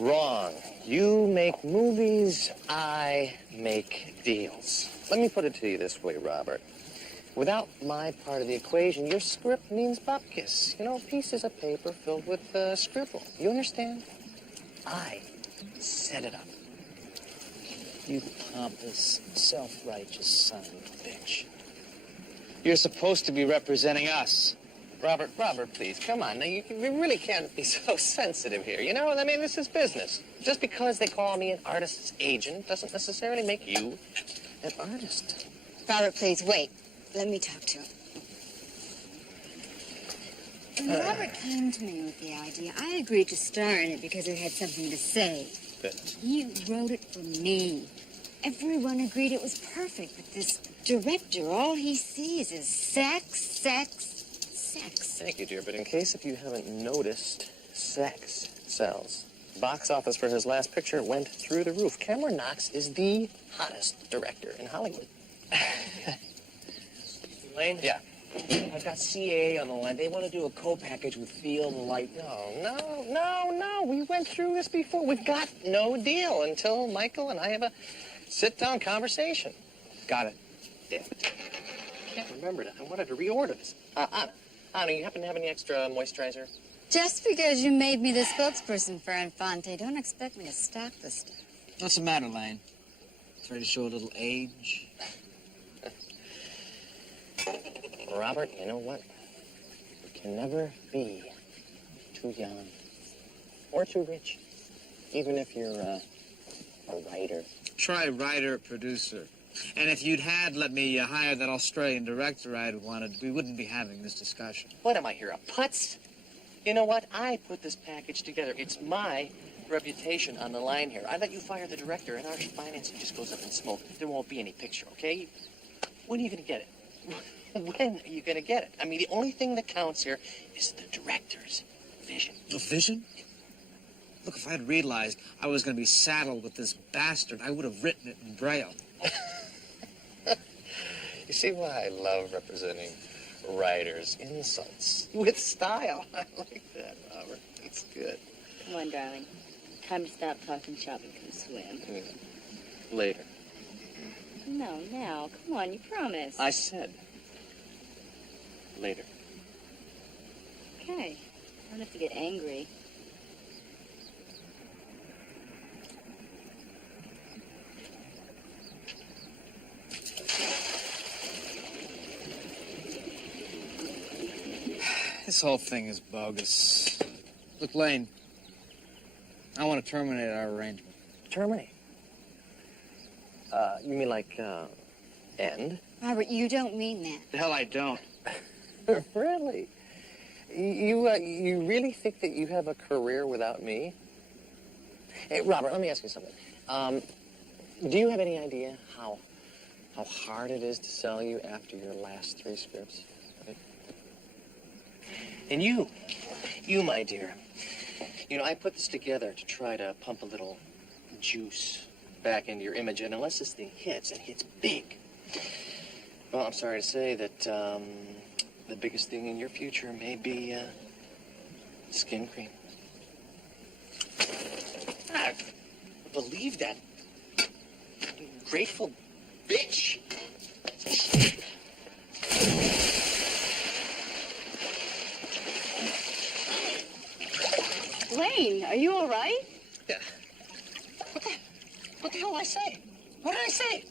Wrong. You make movies, I make deals. Let me put it to you this way, Robert. Without my part of the equation, your script means bupkis. You know, pieces of paper filled with scribble. You understand? I set it up. You pompous, self-righteous son of a bitch. You're supposed to be representing us. Robert, please, come on. Now, you really can't be so sensitive here, you know? I mean, this is business. Just because they call me an artist's agent doesn't necessarily make you an artist. Robert, please, wait. Let me talk to him. When Robert came to me with the idea, I agreed to star in it because it had something to say. Good. He wrote it for me. Everyone agreed it was perfect, but this director, all he sees is sex, sex, sex. Thank you, dear, but in case if you haven't noticed, sex sells. Box office for his last picture went through the roof. Cameron Knox is the hottest director in Hollywood. Lane? Yeah. I've got CAA on the line. They want to do a co-package with Field and Light. No. We went through this before. We've got no deal until Michael and I have a sit-down conversation. Got it. Damn it. I can't remember that. I wanted to reorder this. Anna, you happen to have any extra moisturizer? Just because you made me the spokesperson for Infante, don't expect me to stock the stuff. What's the matter, Lane? Try to show a little age? Robert, you know what? You can never be too young or too rich, even if you're a writer. Try writer, producer. And if you'd had let me hire that Australian director I'd wanted, we wouldn't be having this discussion. What am I here, a putz? You know what? I put this package together. It's my reputation on the line here. I let you fire the director, and our financing just goes up in smoke. There won't be any picture, okay? When are you going to get it? When are you going to get it? I mean, the only thing that counts here is the director's vision. A vision? Look, if I had realized I was going to be saddled with this bastard, I would have written it in Braille. You see why I love representing writers' insults with style. I like that, Robert. It's good. Come on, darling. Time to stop talking shop and come swim. Later. No, now. Come on, you promised. I said later. Okay. I don't have to get angry. This whole thing is bogus. Look, Lane, I want to terminate our arrangement. Terminate? You mean like, end? Robert, you don't mean that. The hell I don't. Really? You really think that you have a career without me? Hey, Robert, let me ask you something. Do you have any idea how hard it is to sell you after your last 3 scripts? Right? And you, my dear, you know, I put this together to try to pump a little juice back into your image, and unless this thing hits, and hits big, well, I'm sorry to say that the biggest thing in your future may be skin cream. I believe that grateful bitch. Lane, are you all right? Yeah. What the hell did I say? What did I say?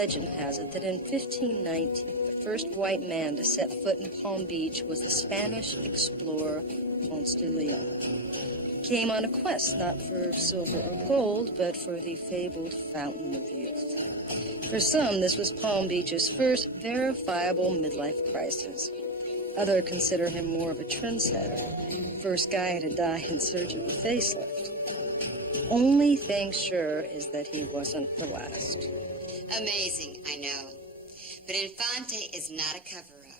legend has it that in 1519, the first white man to set foot in Palm Beach was the Spanish explorer Ponce de Leon. He came on a quest not for silver or gold, but for the fabled Fountain of Youth. For some, this was Palm Beach's first verifiable midlife crisis. Others consider him more of a trendsetter, first guy to die in search of a facelift. Only thing sure is that he wasn't the last. Amazing, I know. But Infante is not a cover-up.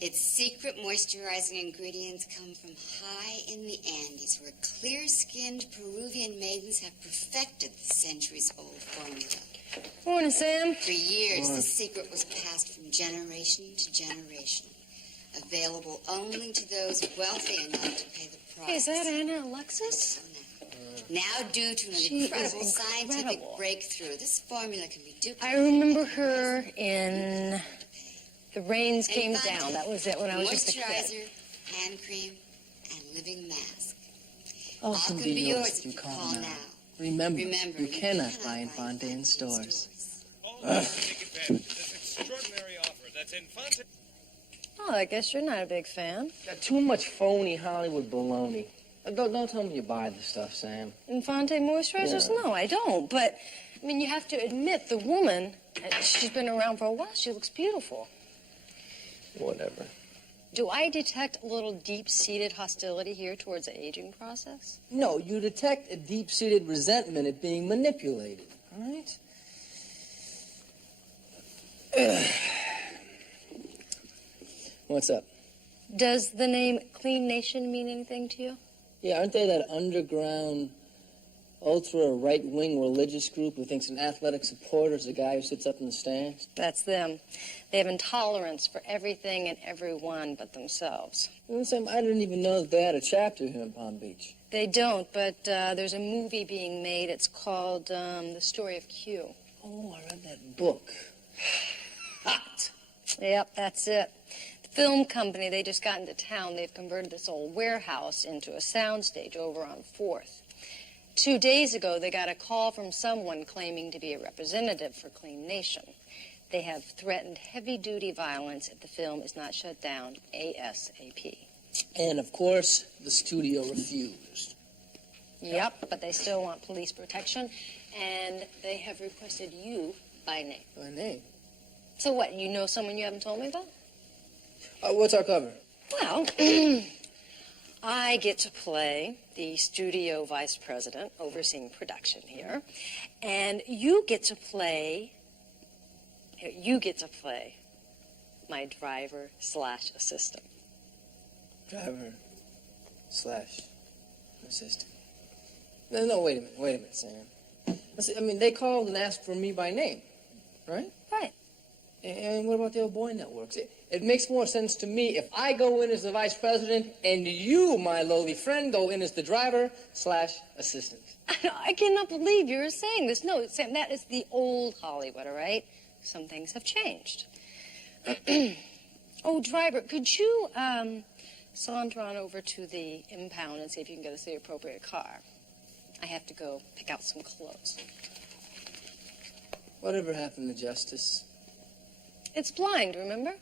Its secret moisturizing ingredients come from high in the Andes, where clear-skinned Peruvian maidens have perfected the centuries-old formula. Morning, Sam. For years, the secret was passed from generation to generation, available only to those wealthy enough to pay the price. Hey, is that Anna Alexis? Now, due to an She incredible is scientific incredible. breakthrough, this formula can be duplicated. I remember her in The Rains Came Infante, Down. That was it when I was just a kid. Moisturizer, hand cream, and living mask. All can can be be yours yours if if you you call call now. now. Remember, Remember, you cannot buy Infante in stores. This extraordinary offer. That's Infante. Oh, I guess you're not a big fan. Got too much phony Hollywood baloney. Don't tell me you buy the stuff, Sam. Infante moisturizers? Yeah. No, I don't. But, I mean, you have to admit, the woman, she's been around for a while. She looks beautiful. Whatever. Do I detect a little deep-seated hostility here towards the aging process? No, you detect a deep-seated resentment at being manipulated, all right? What's up? Does the name Clean Nation mean anything to you? Yeah, aren't they that underground, ultra-right-wing religious group who thinks an athletic supporter is a guy who sits up in the stands? That's them. They have intolerance for everything and everyone but themselves. You know, Sam, I didn't even know that they had a chapter here in Palm Beach. They don't, but there's a movie being made. It's called The Story of Q. Oh, I read that book. Hot. Yep, that's it. The film company, they just got into town. They've converted this old warehouse into a soundstage over on 4th. 2 days ago, they got a call from someone claiming to be a representative for Clean Nation. They have threatened heavy-duty violence if the film is not shut down ASAP. And, of course, the studio refused. Yep, but they still want police protection, and they have requested you by name. My name? So what, you know someone you haven't told me about? What's our cover? Well, I get to play the studio vice president overseeing production here, and you get to play my driver/assistant. Driver/assistant. No, wait a minute, Sam. Listen, I mean, they called and asked for me by name, right? Right. And what about the old boy networks? It makes more sense to me if I go in as the vice president and you, my lowly friend, go in as the driver/assistant. I cannot believe you're saying this. No, Sam, that is the old Hollywood, all right? Some things have changed. Oh, driver, could you saunter on over to the impound and see if you can get us the appropriate car? I have to go pick out some clothes. Whatever happened to justice? It's blind, remember?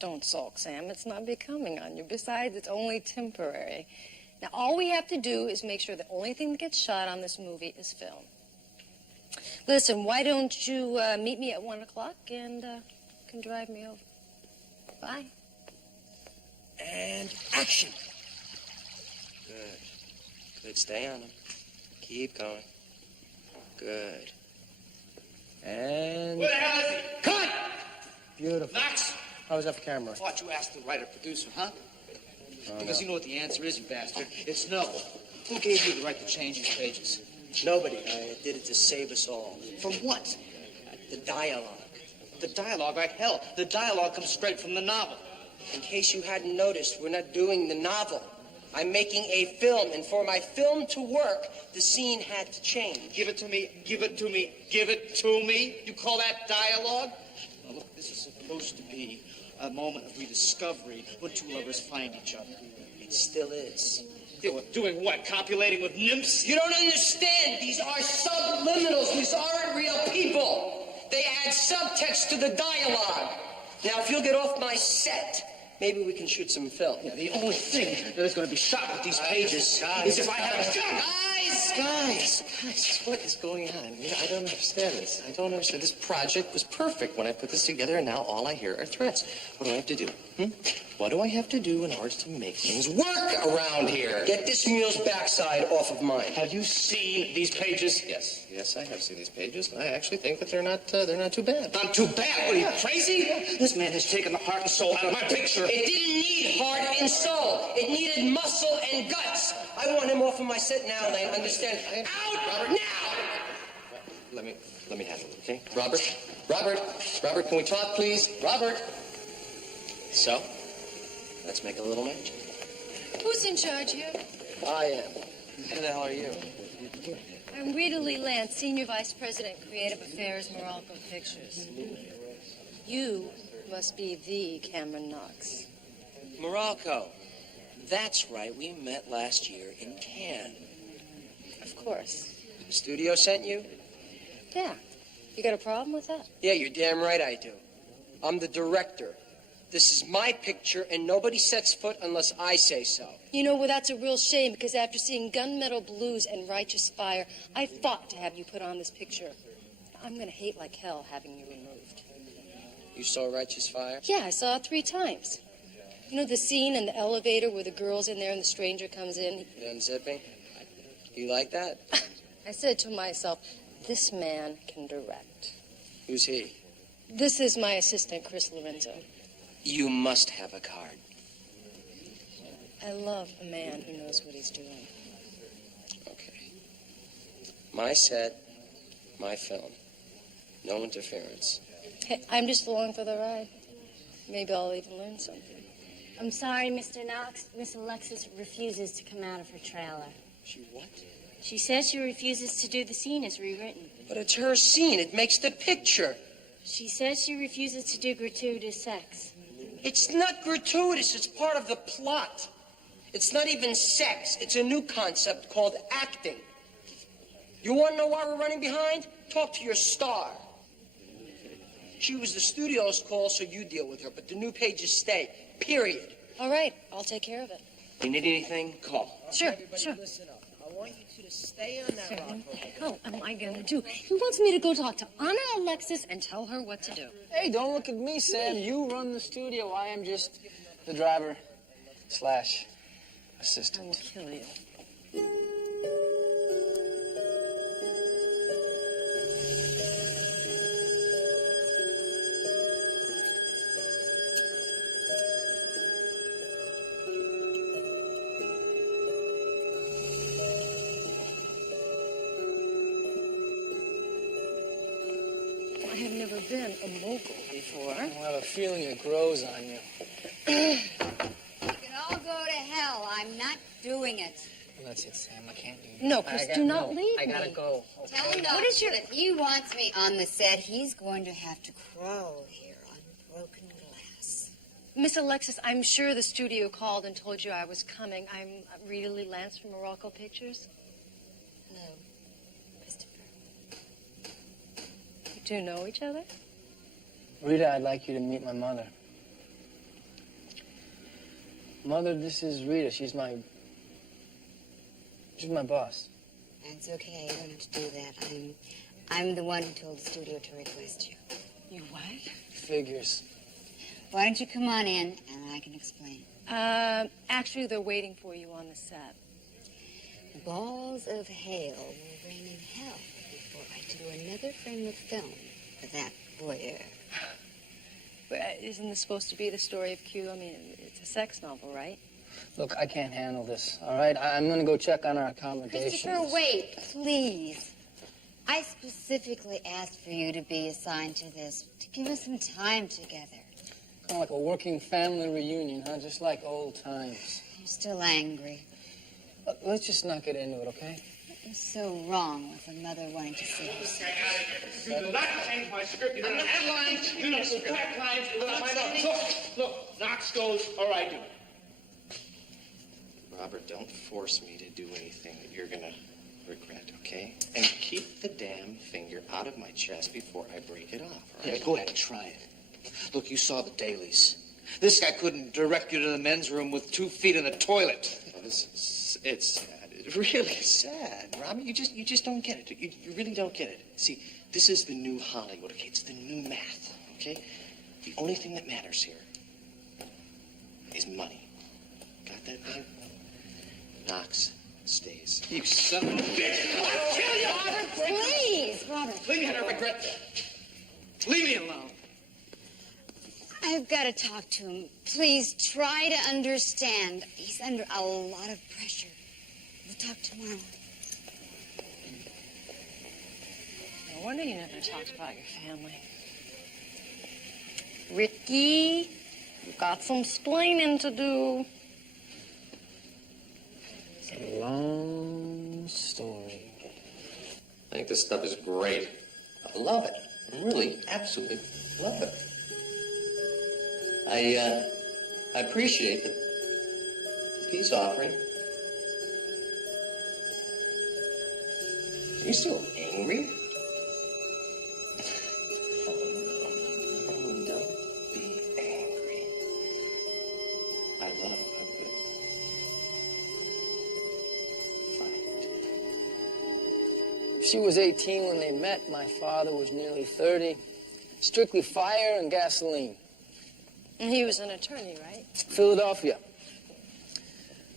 Don't sulk, Sam. It's not becoming on you. Besides, it's only temporary. Now, all we have to do is make sure the only thing that gets shot on this movie is film. Listen, why don't you meet me at 1 o'clock and can drive me over? Bye. And action. Good. Good. Stay on him. Keep going. Good. And... Where the hell is he? Cut! Beautiful. Knox! How was that for camera? Thought you asked the writer-producer, huh? Because you know what the answer is, you bastard. It's no. Who gave you the right to change these pages? Nobody. I did it to save us all. From what? The dialogue. The dialogue, right? Hell, the dialogue comes straight from the novel. In case you hadn't noticed, we're not doing the novel. I'm making a film, and for my film to work, the scene had to change. Give it to me. Give it to me. Give it to me. You call that dialogue? Now, look, this is supposed to be a moment of rediscovery when two lovers find each other. It still is. Doing what? Copulating with nymphs? You don't understand. These are subliminals. These aren't real people. They add subtext to the dialogue. Now, if you'll get off my set, maybe we can shoot some film. Yeah, the only thing that is going to be shot with these pages is if I have a gun. Guys, what is going on? I don't understand this. I don't understand. This project was perfect when I put this together, and now all I hear are threats. What do I have to do? What do I have to do in order to make things work around here? Get this mule's backside off of mine. Have you seen these pages? Yes, I have seen these pages, and I actually think that they're not too bad. Not too bad. What are you, crazy? This man has taken the heart and soul out of my picture. It didn't need heart and soul. It needed muscle and guts. I want him off of my set now, Lane. Understand? Out now! Let me handle it, okay? Robert, can we talk, please? Robert. So, let's make a little magic. Who's in charge here? I am. Who the hell are you? I'm Rita Lee Lance, Senior Vice President, Creative Affairs, Morocco Pictures. You must be the Cameron Knox. Morocco. That's right. We met last year in Cannes. Of course. The studio sent you? Yeah. You got a problem with that? Yeah, you're damn right I do. I'm the director. This is my picture, and nobody sets foot unless I say so. You know, well, that's a real shame, because after seeing Gunmetal Blues and Righteous Fire, I fought to have you put on this picture. I'm going to hate like hell having you removed. You saw Righteous Fire? Yeah, I saw it 3 times. You know the scene in the elevator where the girl's in there and the stranger comes in? You unzipping? You like that? I said to myself, this man can direct. Who's he? This is my assistant, Chris Lorenzo. You must have a card. I love a man who knows what he's doing. Okay. My set, my film. No interference. Hey, I'm just along for the ride. Maybe I'll even learn something. I'm sorry, Mr. Knox. Miss Alexis refuses to come out of her trailer. She what? She says she refuses to do the scene as rewritten. But it's her scene. It makes the picture. She says she refuses to do gratuitous sex. It's not gratuitous. It's part of the plot. It's not even sex. It's a new concept called acting. You want to know why we're running behind? Talk to your star. She was the studio's call, so you deal with her. But the new pages stay. Period. All right, I'll take care of it. You need anything? Call. Sure. Listen up. I want you two to stay on that rock. What the hell am I going to do? He wants me to go talk to Anna Alexis and tell her what to do. Hey, don't look at me, Sam. You run the studio. I am just the driver / I assistant. will kill you. I have never been a mogul before. I have a feeling it grows on you. You can all go to hell. I'm not doing it. That's it, Sam. I can't do it. No, Chris, do not leave I gotta me. go. Tell Knox that if he wants me on the set, he's going to have to crawl here on broken glass. Miss Alexis, I'm sure the studio called and told you I was coming. I'm Rita Lee Lance from Morocco Pictures. No, Christopher. You two know each other? Rita, I'd like you to meet my mother. Mother, this is Rita. She's my boss. That's okay. You don't have to do that. I'm the one who told the studio to request you. You what? Figures. Why don't you come on in and I can explain. Actually, they're waiting for you on the set. Balls of hail will rain in hell before I do another frame of film for that voyeur. But isn't this supposed to be the story of Q? I mean, it's a sex novel, right? Look, I can't handle this, all right? I'm gonna go check on our accommodations. Christopher, wait, please. I specifically asked for you to be assigned to this, to give us some time together. Kind of like a working family reunion, huh? Just like old times. You're still angry. Look, let's just not get into it, okay? What was so wrong with a mother wanting to see her son? You do not change my script. You do not add lines. You do not subtract lines. Look, Knox goes, or I do. Robert, don't force me to do anything that you're gonna regret, okay? And keep the damn finger out of my chest before I break it off, all right? Yeah, go ahead and try it. Look, you saw the dailies. This guy couldn't direct you to the men's room with 2 feet in the toilet. Well, it's sad. It's really sad, Robert. You just don't get it. You really don't get it. See, this is the new Hollywood, okay? It's the new math, okay? The only thing that matters here is money. Got that, babe? Knox stays. You son of a bitch! I'll kill you! Robert, please, Robert. Leave me out of regret that. Leave me alone. I've got to talk to him. Please try to understand. He's under a lot of pressure. We'll talk tomorrow. No wonder you never talked about your family. Ricky, you've got some splaining to do. It's a long story. I think this stuff is great. I love it. I really, absolutely love it. I appreciate the peace offering. Are you still angry? Oh, no, don't be angry. I love a good fight. She was 18 when they met. My father was nearly 30. Strictly fire and gasoline. And he was an attorney, right? Philadelphia.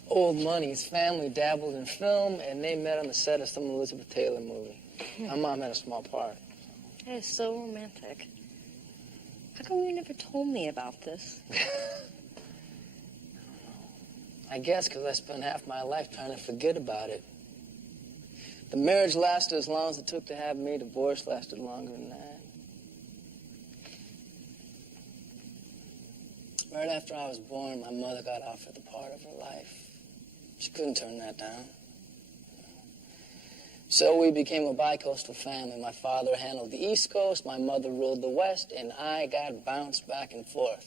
Old money. His family dabbled in film, and they met on the set of some Elizabeth Taylor movie. My mom had a small part. That is so romantic. How come you never told me about this? I guess because I spent half my life trying to forget about it. The marriage lasted as long as it took to have me. Divorce lasted longer than that. Right after I was born, my mother got offered the part of her life. She couldn't turn that down. So we became a bi-coastal family. My father handled the East Coast, my mother ruled the West, and I got bounced back and forth.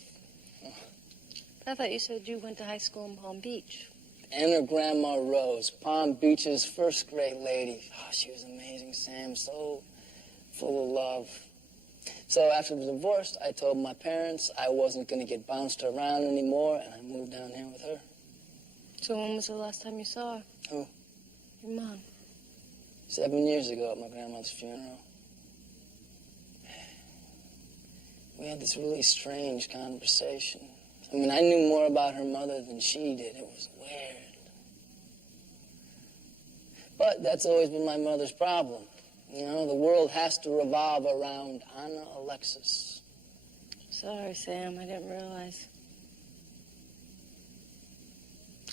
I thought you said you went to high school in Palm Beach. And her grandma Rose, Palm Beach's first great lady. Oh, she was amazing, Sam, so full of love. So after the divorce, I told my parents I wasn't going to get bounced around anymore, and I moved down here with her. So when was the last time you saw her? Who? Your mom. 7 years ago at my grandmother's funeral. We had this really strange conversation. I mean, I knew more about her mother than she did. It was weird. But that's always been my mother's problem. You know, the world has to revolve around Anna Alexis. Sorry, Sam, I didn't realize.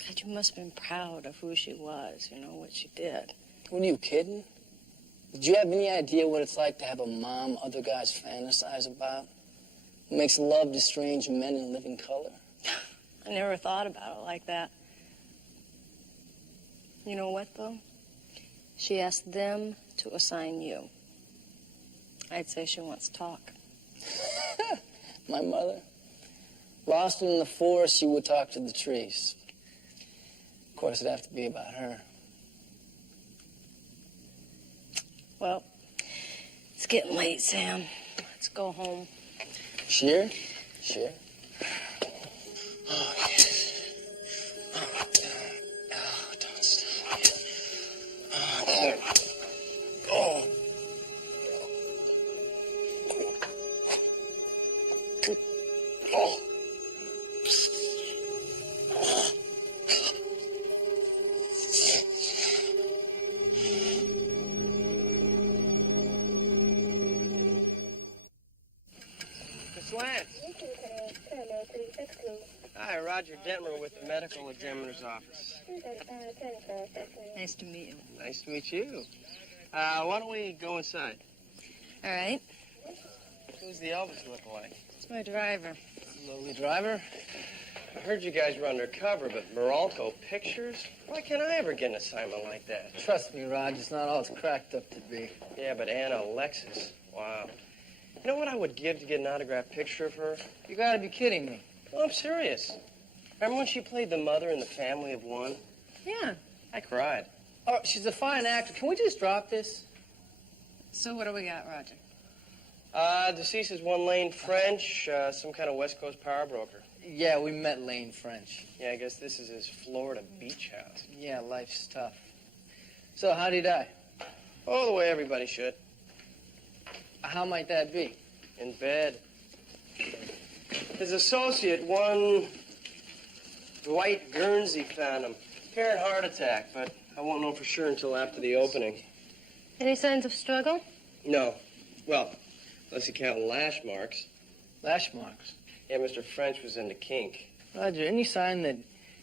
God, you must have been proud of who she was, you know, what she did. What, are you kidding? Did you have any idea what it's like to have a mom other guys fantasize about? Who makes love to strange men in living color? I never thought about it like that. You know what, though? She asked them to assign you. I'd say she wants to talk. My mother? Lost in the forest, she would talk to the trees. Of course, it'd have to be about her. Well, it's getting late, Sam. Let's go home. Sure? Sure. Oh, yes. Oh, don't stop. Oh. Oh. Miss Lance. Hi, Roger Detmer with the medical examiner's office. Nice to meet you. Nice to meet you. Why don't we go inside? All right. Who's the Elvis looking like? It's my driver. Lowly driver? I heard you guys were undercover, but Meralco Pictures? Why can't I ever get an assignment like that? Trust me, Rod, it's not all it's cracked up to be. Yeah, but Anna Alexis, wow. You know what I would give to get an autographed picture of her? You gotta be kidding me. Well, I'm serious. Remember when she played the mother in The Family of One? Yeah. I cried. Oh, she's a fine actor. Can we just drop this? So what do we got, Roger? Deceased is one Lane French, some kind of West Coast power broker. Yeah, we met Lane French. Yeah, I guess this is his Florida beach house. Yeah, life's tough. So, how'd he die? Oh, the way everybody should. How might that be? In bed. His associate, one Dwight Guernsey, found him. Apparent heart attack, but I won't know for sure until after the opening. Any signs of struggle? No. Well, unless you count lash marks. Lash marks. Yeah, Mr. French was into kink. Roger, any sign that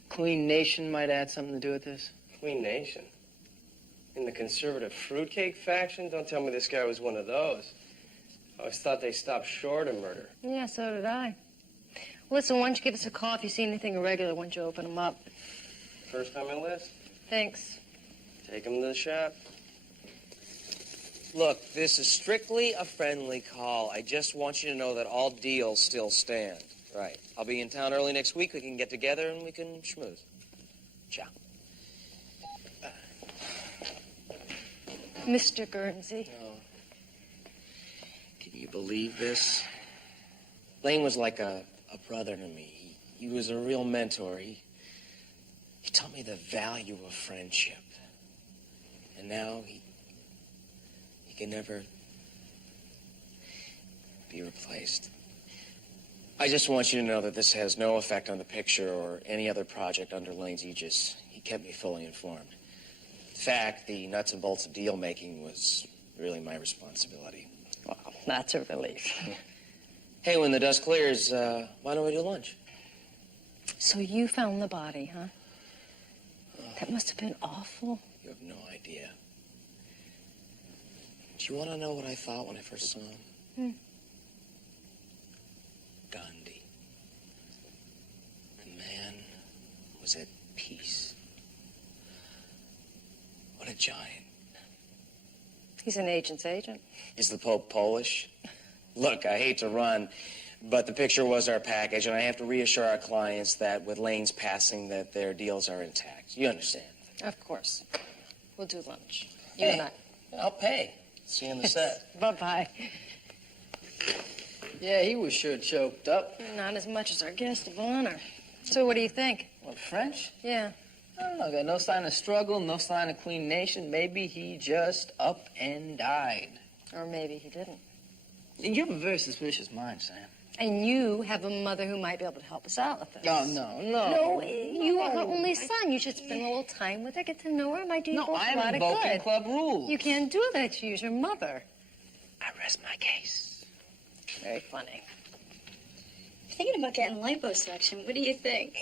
Queen Nation might add something to do with this? Queen Nation? In the conservative fruitcake faction? Don't tell me this guy was one of those. I always thought they stopped short of murder. Yeah, so did I. Listen, why don't you give us a call if you see anything irregular once you open them up. First on my list? Thanks. Take him to the shop. Look, this is strictly a friendly call. I just want you to know that all deals still stand. Right. I'll be in town early next week. We can get together and we can schmooze. Ciao. Mr. Guernsey. Oh. Can you believe this? Lane was like a brother to me. He was a real mentor. He taught me the value of friendship. And now he can never be replaced. I just want you to know that this has no effect on the picture or any other project under Lane's aegis. He kept me fully informed. In fact, the nuts and bolts of deal making was really my responsibility. Well, that's a relief. Hey, when the dust clears, why don't we do lunch? So you found the body, huh? That must have been awful. You have no idea. Do you want to know what I thought when I first saw him? Gandhi. The man was at peace. What a giant. He's an agent's agent. Is the Pope Polish? Look, I hate to run, but the picture was our package, and I have to reassure our clients that with Lane's passing that their deals are intact. You understand? Of course. We'll do lunch. You and I. I'll pay. See you on the set. Bye-bye. Yeah, he was sure choked up. Not as much as our guest of honor. So what do you think? What, French? Yeah. I don't know. Got no sign of struggle, no sign of Queen Nation. Maybe he just up and died. Or maybe he didn't. You have a very suspicious mind, Sam. And you have a mother who might be able to help us out with this. No, no, no. No, you are her only son. You should spend a little time with her, get to know her. Might do you both a lot I'm of invoking good. club rules. You can't do that. She's your mother. I rest my case. Very funny. I'm thinking about getting liposuction. What do you think?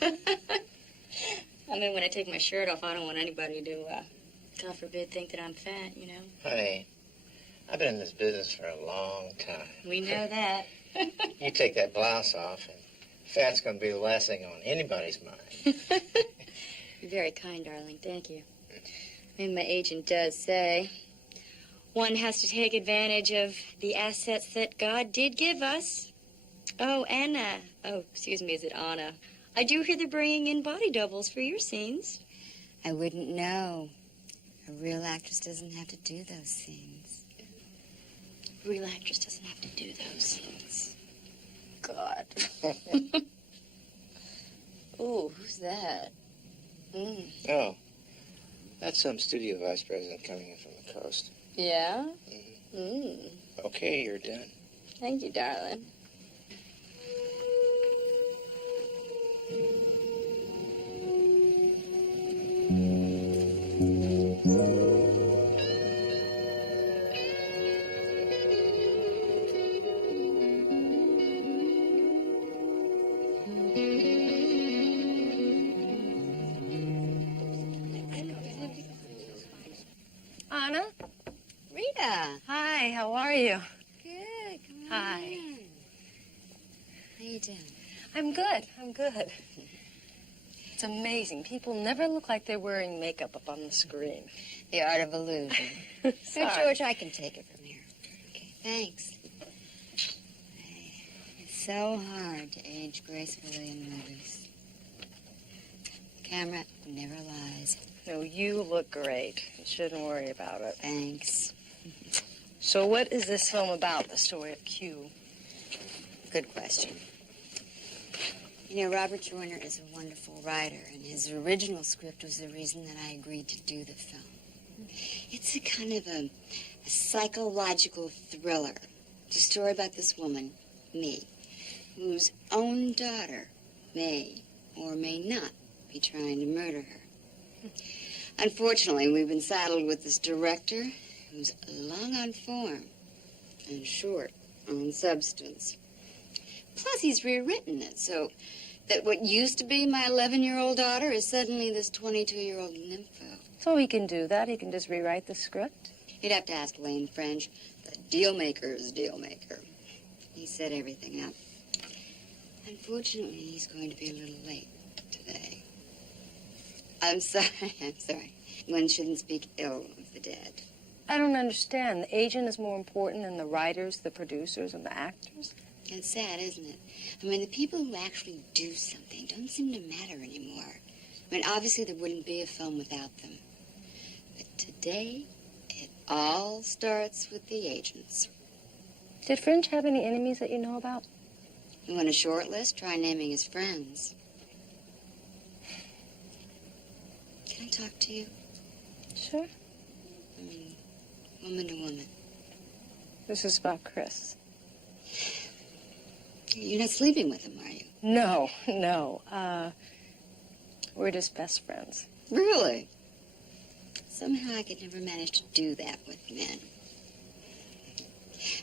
I mean, when I take my shirt off, I don't want anybody to, God forbid, think that I'm fat, you know? Honey, I've been in this business for a long time. We know that. You take that blouse off, and fat's going to be the last thing on anybody's mind. You're very kind, darling. Thank you. And my agent does say one has to take advantage of the assets that God did give us. Oh, Anna. Oh, excuse me, is it Anna? I do hear they're bringing in body doubles for your scenes. I wouldn't know. A real actress doesn't have to do those scenes. A real actress doesn't have to do those scenes. God. Ooh, who's that? Oh, that's some studio vice president coming in from the coast. Yeah? Okay, you're done. Thank you, darling. Anna? Rita. Hi, how are you? Good. Come on Hi. in. How you doing? I'm good. It's amazing. People never look like they're wearing makeup up on the screen. The art of illusion. Here, Sorry. George, I can take it from here. Okay, thanks. It's so hard to age gracefully in movies. Camera never lies. No, you look great. You shouldn't worry about it. Thanks. So what is this film about, the story of Q? Good question. You know, Robert Joyner is a wonderful writer, and his original script was the reason that I agreed to do the film. It's a kind of a psychological thriller. It's a story about this woman, me, whose own daughter may or may not be trying to murder her. Unfortunately, we've been saddled with this director who's long on form and short on substance. Plus, he's rewritten it so that what used to be my 11-year-old daughter is suddenly this 22-year-old nympho. So he can do that? He can just rewrite the script? You'd have to ask Lane French, the deal-maker's deal-maker. He set everything up. Unfortunately, he's going to be a little late today. I'm sorry. One shouldn't speak ill of the dead. I don't understand. The agent is more important than the writers, the producers, and the actors? It's sad, isn't it? I mean, the people who actually do something don't seem to matter anymore. I mean, obviously there wouldn't be a film without them. But today, it all starts with the agents. Did French have any enemies that you know about? You want a short list? Try naming his friends. Can I talk to you? Sure. I mean, woman to woman. This is about Chris. You're not sleeping with him, are you? No. We're just best friends. Really? Somehow I could never manage to do that with men.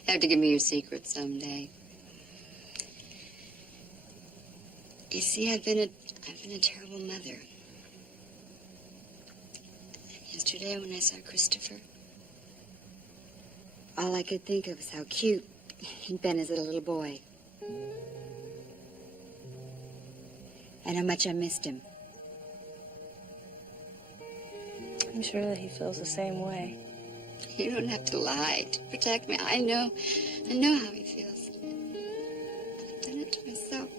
Have to give me your secret someday. You see, I've been a terrible mother. Yesterday when I saw Christopher, all I could think of was how cute he'd been as a little boy. And how much I missed him. I'm sure that he feels the same way. You don't have to lie to protect me. I know how he feels. I've done it to myself.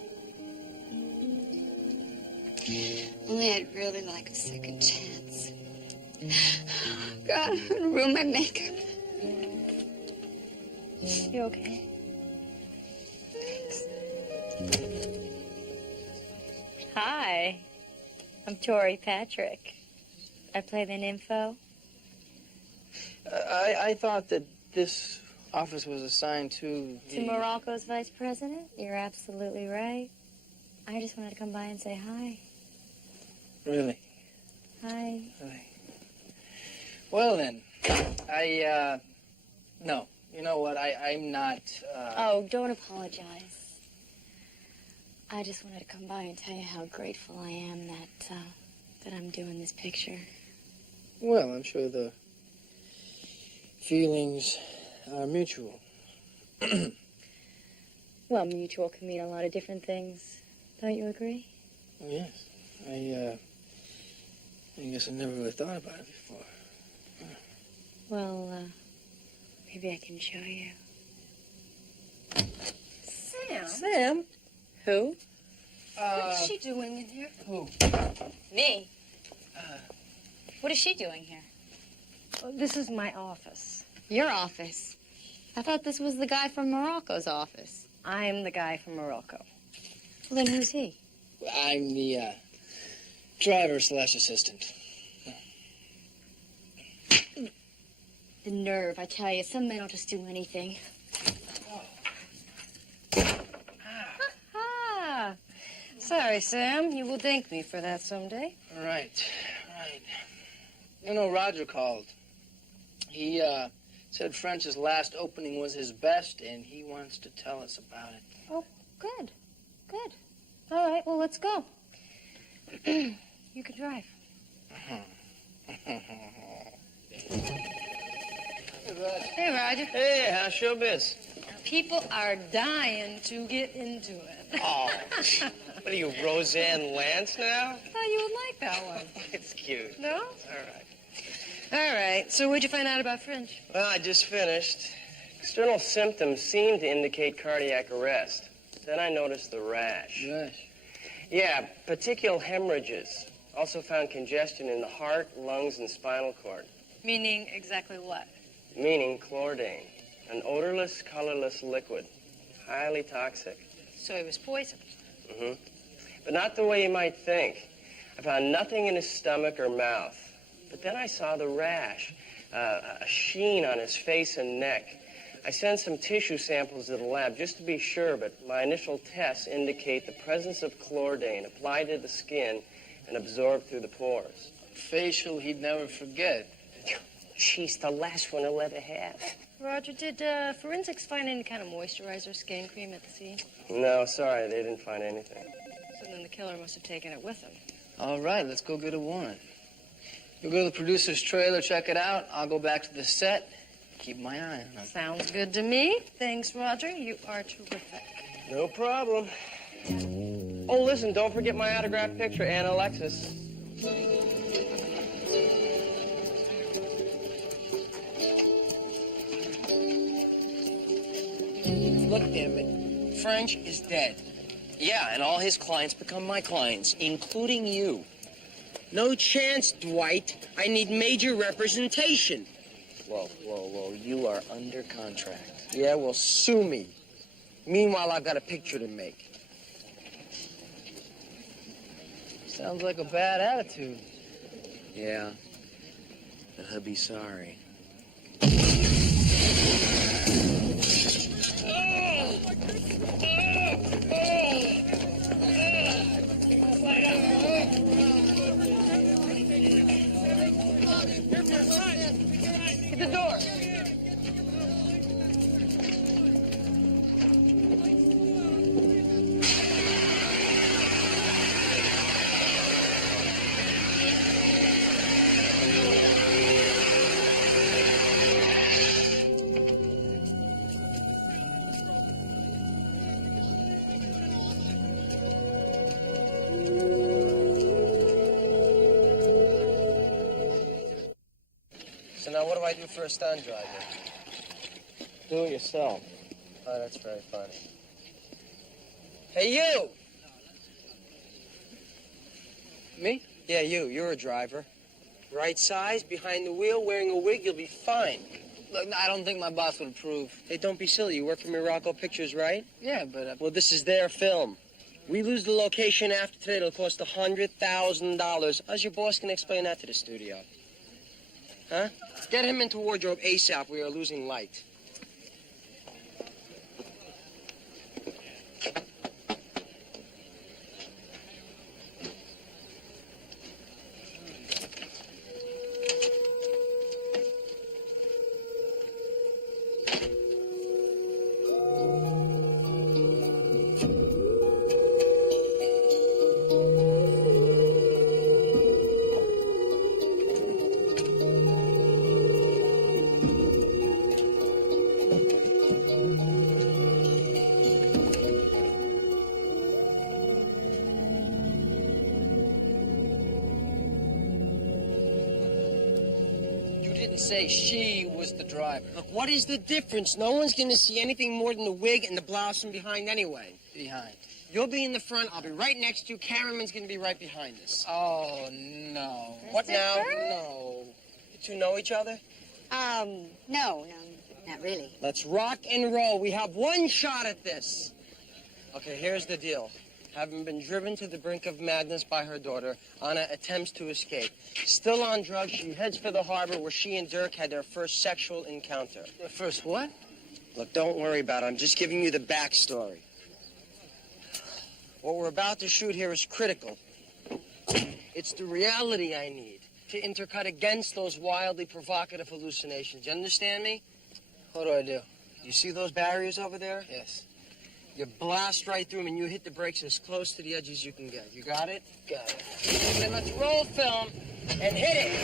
Only I'd really like a second chance. God, I'm gonna ruin my makeup. You okay? Thanks. Hi, I'm Tori Patrick. I play the nympho. I thought that this office was assigned to To Morocco's vice president? You're absolutely right. I just wanted to come by and say hi. Really? Hi. Really? Well then, no. You know what? I'm not. Oh, don't apologize. I just wanted to come by and tell you how grateful I am that I'm doing this picture. Well, I'm sure the feelings are mutual. Well, mutual can mean a lot of different things. Don't you agree? Oh, yes. I guess I never really thought about it before. Well, maybe I can show you. Sam? Who? What is she doing in here? Who? Me. What is she doing here? Oh, this is my office. Your office. I thought this was the guy from Morocco's office. I'm the guy from Morocco. Well, then who's he? I'm the driver/assistant. The nerve, I tell you. Some men will just do anything. Ah. Sorry, Sam. You will thank me for that someday. Right. You know, Roger called. He said French's last opening was his best, and he wants to tell us about it. Oh, good. Good. All right, well, let's go. You can drive. Hey, Roger. Hey, how's showbiz? People are dying to get into it. Oh, what are you, Roseanne Lance now? Thought you would like that one. It's cute. No? It's all right. All right. So what'd you find out about French? Well, I just finished. External symptoms seem to indicate cardiac arrest. Then I noticed the rash. Rash? Yeah, petechial hemorrhages. Also found congestion in the heart, lungs, and spinal cord. Meaning exactly what? Meaning chlordane, an odorless, colorless liquid, highly toxic. So he was poisoned. Mm-hmm. But not the way you might think. I found nothing in his stomach or mouth. But then I saw the rash, a sheen on his face and neck. I sent some tissue samples to the lab just to be sure, but my initial tests indicate the presence of chlordane applied to the skin and absorbed through the pores. Facial he'd never forget. She's the last one he'll ever have. Roger, did forensics find any kind of moisturizer, skin cream at the scene? No, sorry, they didn't find anything. So then the killer must have taken it with him. All right, let's go get a warrant. You'll go to the producer's trailer, check it out. I'll go back to the set, keep my eye on it. Sounds good to me. Thanks, Roger. You are terrific. No problem. Oh, listen, don't forget my autographed picture, Anna Alexis. Look, damn it. French is dead. Yeah, and all his clients become my clients, including you. No chance, Dwight. I need major representation. Whoa, whoa, whoa. You are under contract. Yeah, well, sue me. Meanwhile, I've got a picture to make. Sounds like a bad attitude. Yeah. But he'll be sorry. Get the door. So now what do I do for a stunt driver? Do it yourself. Oh, that's very funny. Hey, you! Me? Yeah, you. You're a driver. Right size, behind the wheel, wearing a wig, you'll be fine. Look, I don't think my boss would approve. Hey, don't be silly. You work for Morocco Pictures, right? Yeah, but... Well, this is their film. We lose the location after today, it'll cost $100,000. How's your boss gonna explain that to the studio? Huh? Get him into wardrobe ASAP. We are losing light. Say she was the driver. Look, what is the difference? No one's gonna see anything more than the wig and the blouse from behind anyway. Behind. You'll be in the front, I'll be right next to you, cameraman's gonna be right behind us. Oh, no. What now? No. You two know each other? No, not really. Let's rock and roll. We have one shot at this. Okay, here's the deal. Having been driven to the brink of madness by her daughter, Anna attempts to escape. Still on drugs, she heads for the harbor where she and Dirk had their first sexual encounter. Their first what? Look, don't worry about it. I'm just giving you the backstory. What we're about to shoot here is critical. It's the reality I need to intercut against those wildly provocative hallucinations. You understand me? What do I do? You see those barriers over there? Yes. You blast right through them and you hit the brakes as close to the edge as you can get. You got it? Got it. Then let's roll film and hit it.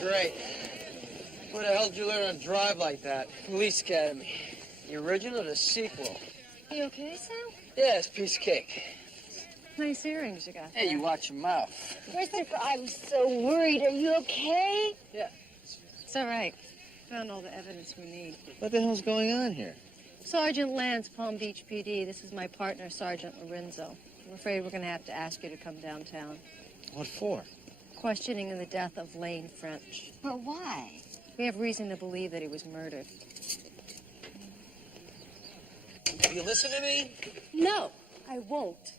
Great. Where the hell did you learn to drive like that? Police Academy. The original or the sequel? You okay, Sam? Yeah, it's a piece of cake. Nice earrings you got. Hey, you watch your mouth. Christopher, I was so worried. Are you okay? Yeah. It's all right. Found all the evidence we need. What the hell's going on here? Sergeant Lance, Palm Beach PD. This is my partner, Sergeant Lorenzo. I'm afraid we're going to have to ask you to come downtown. What for? Questioning in the death of Lane French. But why? We have reason to believe that he was murdered. Will you listen to me? No, I won't.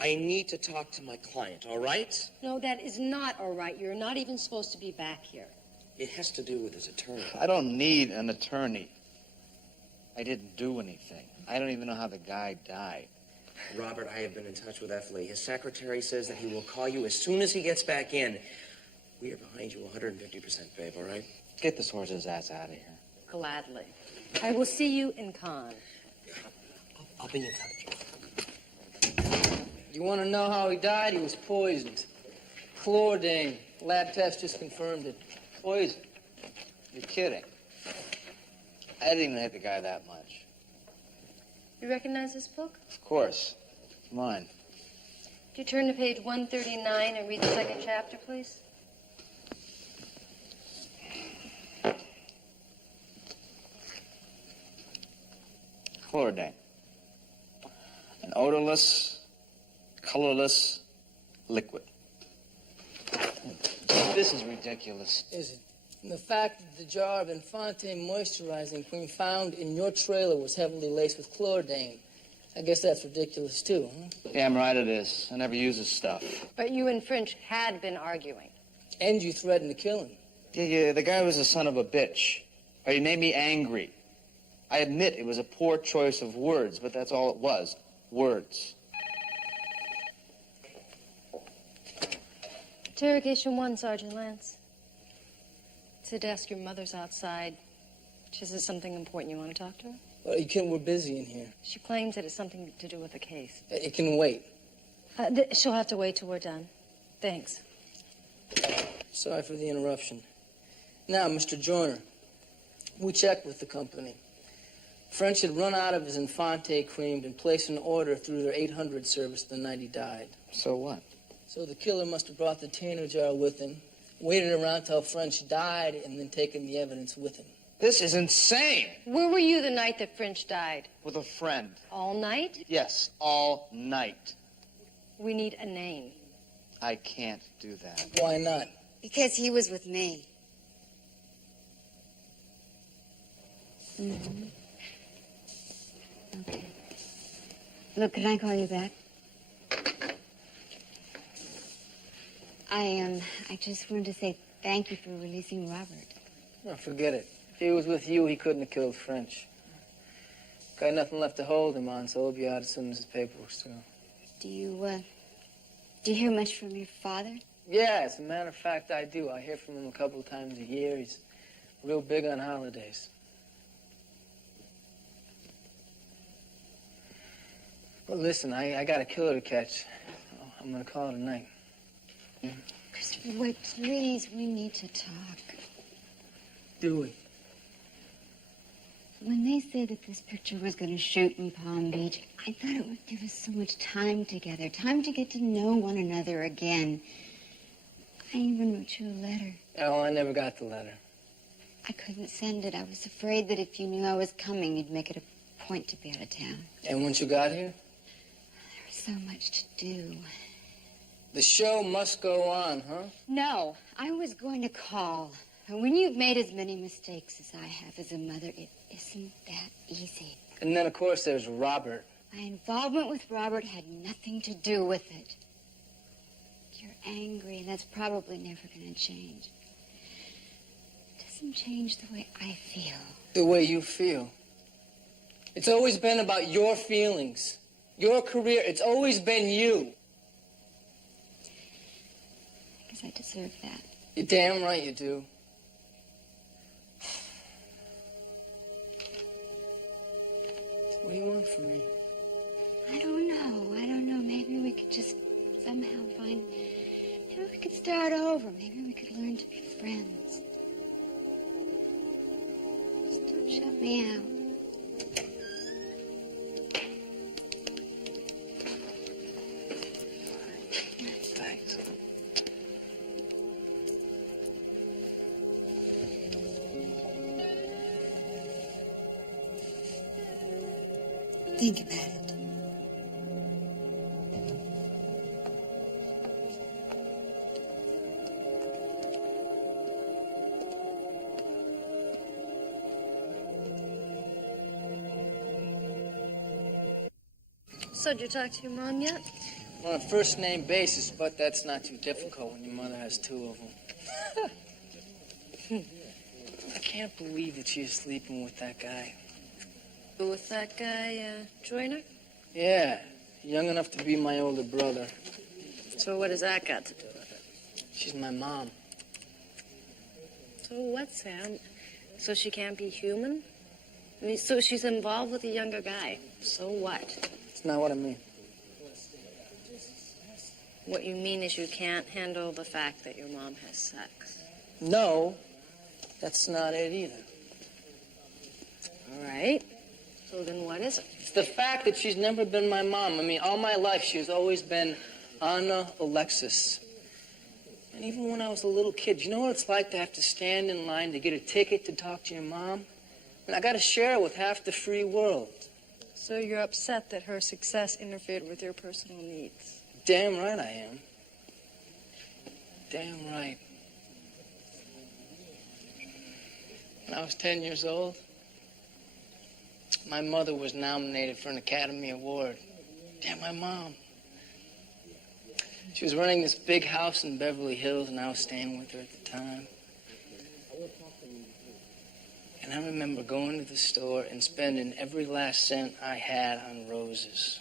I need to talk to my client, all right? No, that is not all right. You're not even supposed to be back here. It has to do with his attorney. I don't need an attorney. I didn't do anything. I don't even know how the guy died. Robert, I have been in touch with F. Lee. His secretary says that he will call you as soon as he gets back in. We are behind you 150%, babe, all right? Get this horse's ass out of here. Gladly. I will see you in Cannes. I'll be in touch. You want to know how he died? He was poisoned. Chlordane. Lab test just confirmed it. Poison? You're kidding. I didn't even hit the guy that much. You recognize this book? Of course. It's mine. Could you turn to page 139 and read the second chapter, please? Chlordane. An odorless, colorless liquid. This is ridiculous. Is it? And the fact that the jar of Infante moisturizing cream found in your trailer was heavily laced with chlordane. I guess that's ridiculous, too, huh? Damn right it is. I never use this stuff. But you and French had been arguing. And you threatened to kill him. Yeah, the guy was a son of a bitch. Or he made me angry. I admit it was a poor choice of words, but that's all it was. Words. Interrogation 1, Sergeant Lance. To desk, your mother's outside. Is it something important you want to talk to her? Well, we're busy in here. She claims that it's something to do with the case. It can wait. She'll have to wait till we're done. Thanks. Sorry for the interruption. Now, Mr. Joyner, we checked with the company. French had run out of his Infante cream and placed an order through their 800 service the night he died. So what? So the killer must have brought the Tanner jar with him, waited around till French died, and then taken the evidence with him. This is insane. Where were you the night that French died? With a friend. All night? Yes, all night. We need a name. I can't do that. Why not? Because he was with me. Mm-hmm. Okay. Look, can I call you back? I just wanted to say thank you for releasing Robert. Oh, forget it. If he was with you, he couldn't have killed French. Got nothing left to hold him on, so he'll be out as soon as his paperwork's through. Do you hear much from your father? Yeah, as a matter of fact, I do. I hear from him a couple of times a year. He's real big on holidays. Well, listen, I got a killer to catch. I'm gonna call it a night. Christopher, wait, please. We need to talk. Do we? When they said that this picture was going to shoot in Palm Beach, I thought it would give us so much time together, time to get to know one another again. I even wrote you a letter. Oh, I never got the letter. I couldn't send it. I was afraid that if you knew I was coming, you'd make it a point to be out of town. And once you got here? There was so much to do. The show must go on, huh? No, I was going to call. And when you've made as many mistakes as I have as a mother, it isn't that easy. And then, of course, there's Robert. My involvement with Robert had nothing to do with it. You're angry, and that's probably never going to change. It doesn't change the way I feel. The way you feel. It's always been about your feelings, your career. It's always been you. I guess I deserve that. You're damn right you do. What do you want from me? I don't know. Maybe we could just somehow find... Maybe we could start over. Maybe we could learn to be friends. Think about it. So, did you talk to your mom yet? On a first-name basis, but that's not too difficult when your mother has two of them. I can't believe that she is sleeping with that guy. With that guy, Joyner? Yeah, young enough to be my older brother. So what has that got to do with it? She's my mom. So what, Sam? So she can't be human? I mean, so she's involved with a younger guy. So what? It's not what I mean. What you mean is you can't handle the fact that your mom has sex. No, that's not it either. All right. So then what is it? It's the fact that she's never been my mom. I mean, all my life she's always been Anna Alexis. And even when I was a little kid, you know what it's like to have to stand in line to get a ticket to talk to your mom? And I got to share it with half the free world. So you're upset that her success interfered with your personal needs? Damn right I am. Damn right. When I was 10 years old, my mother was nominated for an Academy Award. Damn, my mom. She was running this big house in Beverly Hills, and I was staying with her at the time. And I remember going to the store and spending every last cent I had on roses.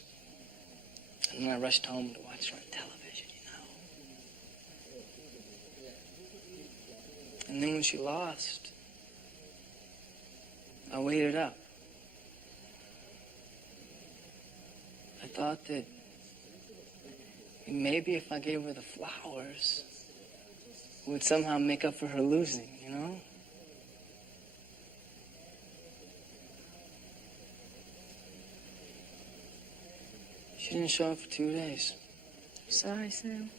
And then I rushed home to watch her on television, you know. And then when she lost, I waited up. I thought that maybe if I gave her the flowers, it would somehow make up for her losing, you know? She didn't show up for 2 days. Sorry, Sam.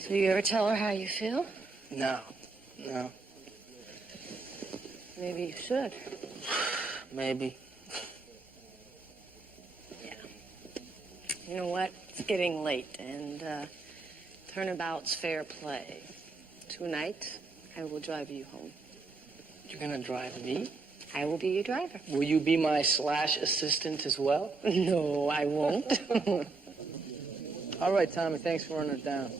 So you ever tell her how you feel? No. Maybe you should. Maybe. Yeah. You know what? It's getting late, and turnabout's fair play. Tonight, I will drive you home. You're gonna drive me? I will be your driver. Will you be my /assistant as well? No, I won't. All right, Tommy, thanks for running it down.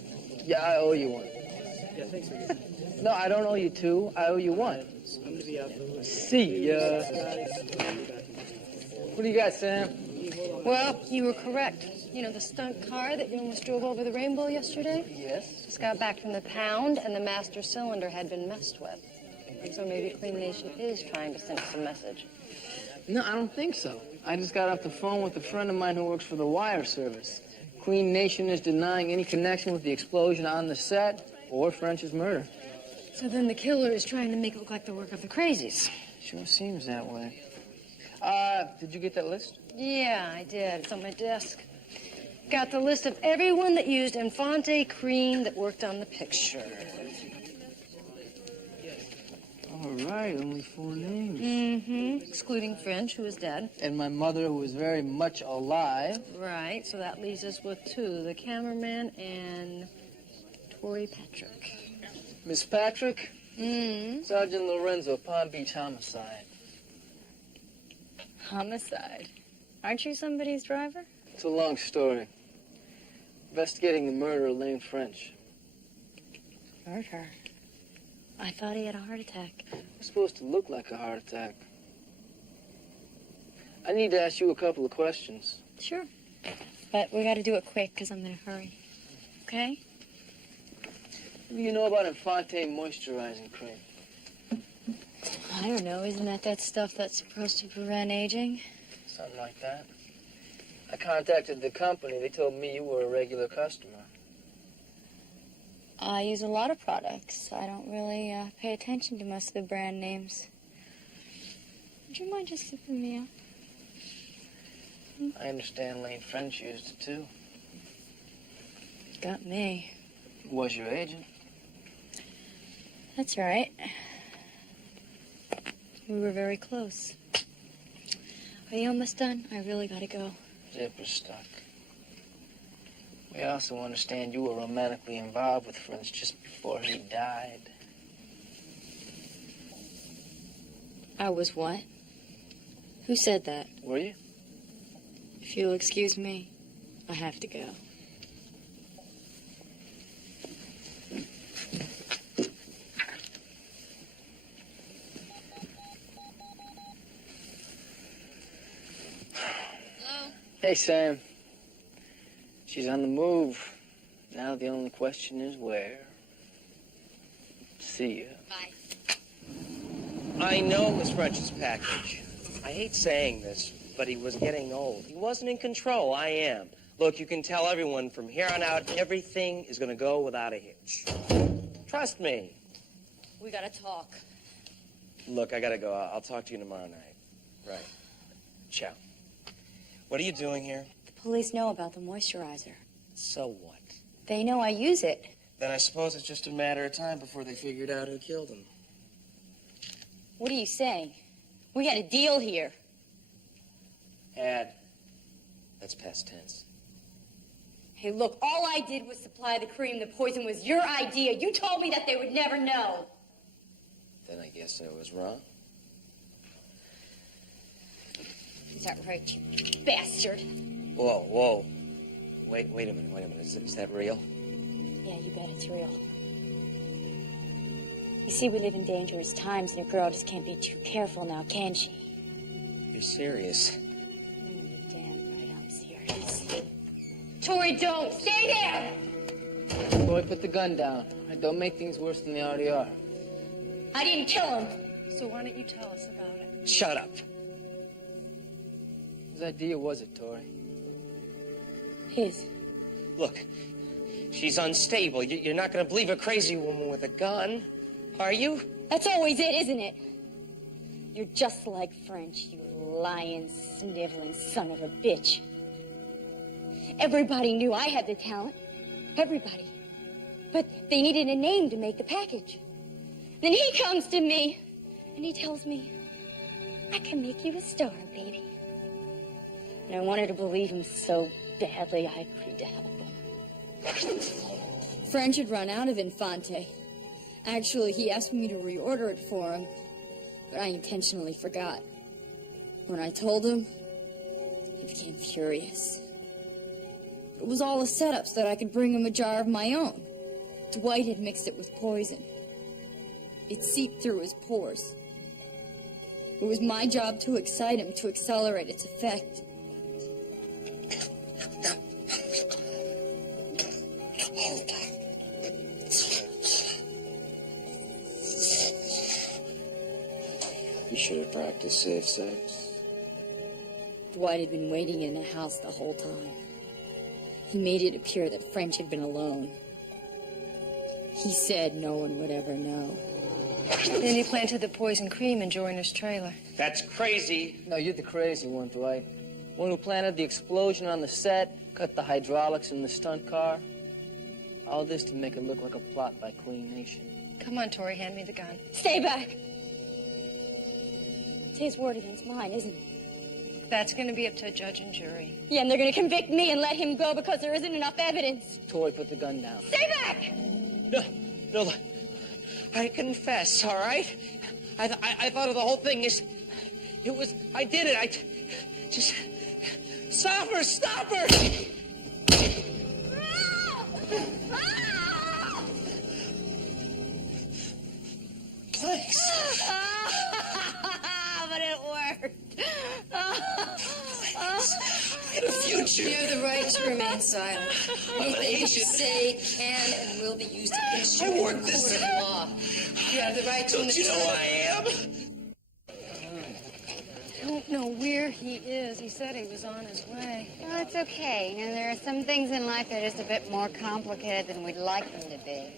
Yeah, I owe you one. Yeah, thanks for your time. No, I don't owe you two. I owe you one. I'm gonna be out for See ya. What do you got, Sam? Well, you were correct. You know, the stunt car that you almost drove over the rainbow yesterday? Yes. Just got back from the pound, and the master cylinder had been messed with. So maybe Clean Nation is trying to send us a message. No, I don't think so. I just got off the phone with a friend of mine who works for the wire service. Clean Nation is denying any connection with the explosion on the set or French's murder. So then the killer is trying to make it look like the work of the crazies. Sure seems that way. Did you get that list? Yeah, I did. It's on my desk. Got the list of everyone that used Infante cream that worked on the picture. All right, only 4 names. Mm-hmm. Excluding French, who is dead. And my mother, who was very much alive. Right, so that leaves us with 2, the cameraman and Tori Patrick. Miss Patrick? Mm-hmm. Sergeant Lorenzo, Palm Beach homicide. Homicide? Aren't you somebody's driver? It's a long story. Investigating the murder of Lane French. Murder? I thought he had a heart attack. It's supposed to look like a heart attack. I need to ask you a couple of questions. Sure. But we gotta do it quick, because I'm in a hurry. Okay? What do you know about Infante moisturizing cream? I don't know. Isn't that stuff that's supposed to prevent aging? Something like that. I contacted the company. They told me you were a regular customer. I use a lot of products. I don't really pay attention to most of the brand names. Would you mind just sipping me up? I understand Lane French used it, too. Got me. Was your agent? That's right. We were very close. Are you almost done? I really gotta go. Zipper's stuck. We also understand you were romantically involved with French just before he died. I was what? Who said that? Were you? If you'll excuse me, I have to go. Hello? Hey, Sam. She's on the move. Now the only question is where. See ya. Bye. I know it was French's package. I hate saying this, but he was getting old. He wasn't in control. I am. Look, you can tell everyone from here on out, everything is going to go without a hitch. Trust me. We gotta talk. Look, I got to go. I'll talk to you tomorrow night. Right. Ciao. What are you doing here? The police know about the moisturizer. So what? They know I use it. Then I suppose it's just a matter of time before they figured out who killed him. What are you saying? We got a deal here. Ad. That's past tense. Hey, look, all I did was supply the cream. The poison was your idea. You told me that they would never know. Then I guess I was wrong. Is that right, you bastard? Whoa, whoa. Wait a minute. Is that real? Yeah, you bet it's real. You see, we live in dangerous times, and a girl just can't be too careful now, can she? You're serious. You're damn right I'm serious. Tori, don't! Stay there! Boy, put the gun down. Don't make things worse than they already are. I didn't kill him. So why don't you tell us about it? Shut up. Whose idea was it, Tori? His. Look, she's unstable. You're not going to believe a crazy woman with a gun, are you? That's always it, isn't it? You're just like French, you lying, sniveling son of a bitch. Everybody knew I had the talent. Everybody. But they needed a name to make the package. Then he comes to me, and he tells me, I can make you a star, baby. And I wanted to believe him so badly, I agreed to help him. French had run out of Infante. Actually, he asked me to reorder it for him, but I intentionally forgot. When I told him, he became furious. It was all a setup so that I could bring him a jar of my own. Dwight had mixed it with poison. It seeped through his pores. It was my job to excite him, to accelerate its effect. You should have practiced safe sex. Dwight had been waiting in the house the whole time. He made it appear that French had been alone. He said no one would ever know. Then he planted the poison cream in Joyner's trailer. That's crazy. No, you're the crazy one, Dwight. One who planted the explosion on the set, cut the hydraulics in the stunt car. All this to make it look like a plot by Queen Nation. Come on, Tori, hand me the gun. Stay back! It's his word against mine, isn't it? That's going to be up to a judge and jury. Yeah, and they're going to convict me and let him go because there isn't enough evidence. Tori, put the gun down. Stay back! No, I confess, all right? I thought of the whole thing as, I did it, just, stop her! Thanks. But it worked. I had a future. You have the right to remain silent. I'm an agent. Say can and will be used against you I in worked this court of law. You have the right to... Don't you know who I am? I don't know where he is. He said he was on his way. Well, it's okay. You know, there are some things in life that are just a bit more complicated than we'd like them to be.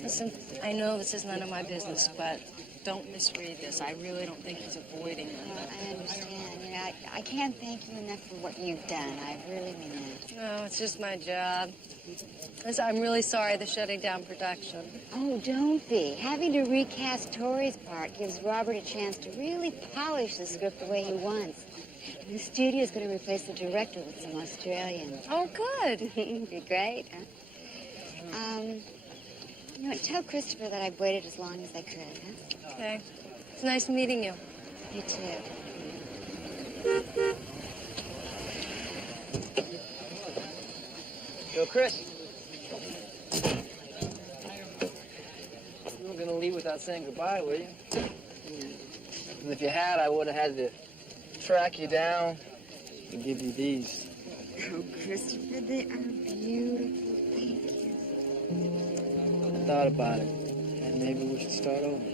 Listen, I know this is none of my business, but don't misread this. I really don't think he's avoiding them. Well, I understand. You know, I can't thank you enough for what you've done. I really mean that. No, it's just my job. I'm really sorry they're shutting down production. Oh, don't be. Having to recast Tori's part gives Robert a chance to really polish the script the way he wants. The studio's going to replace the director with some Australian. Oh, good. Be great, huh? You know, tell Christopher that I've waited as long as I could, huh? Okay. It's nice meeting you. You too. Yo, Chris. You weren't gonna leave without saying goodbye, were you? And if you had, I would have had to track you down and give you these. Oh, Christopher, they are beautiful. Thank you. I thought about it, and maybe we should start over.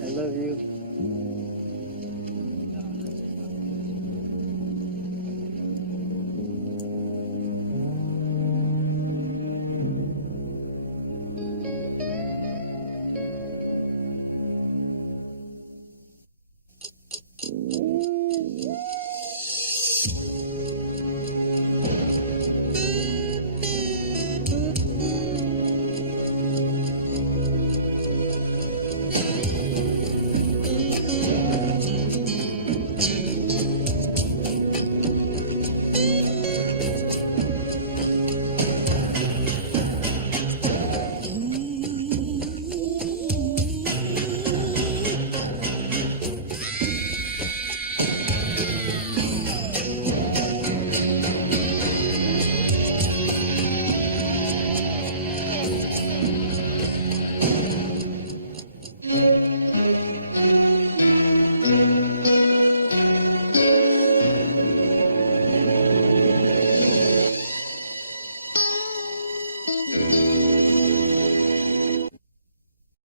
I love you.